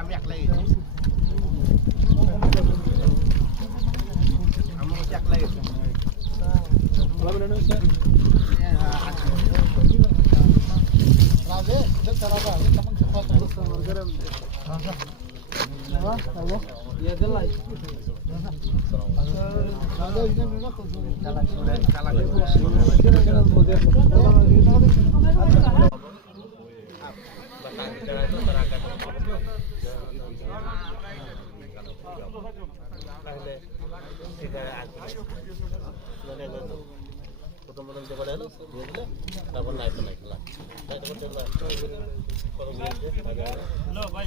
আমি একলাই একলাই প্রথম জোগাড় হলো দিয়ে দিলে তারপর নাইতো নাই খেলা হ্যালো ভাই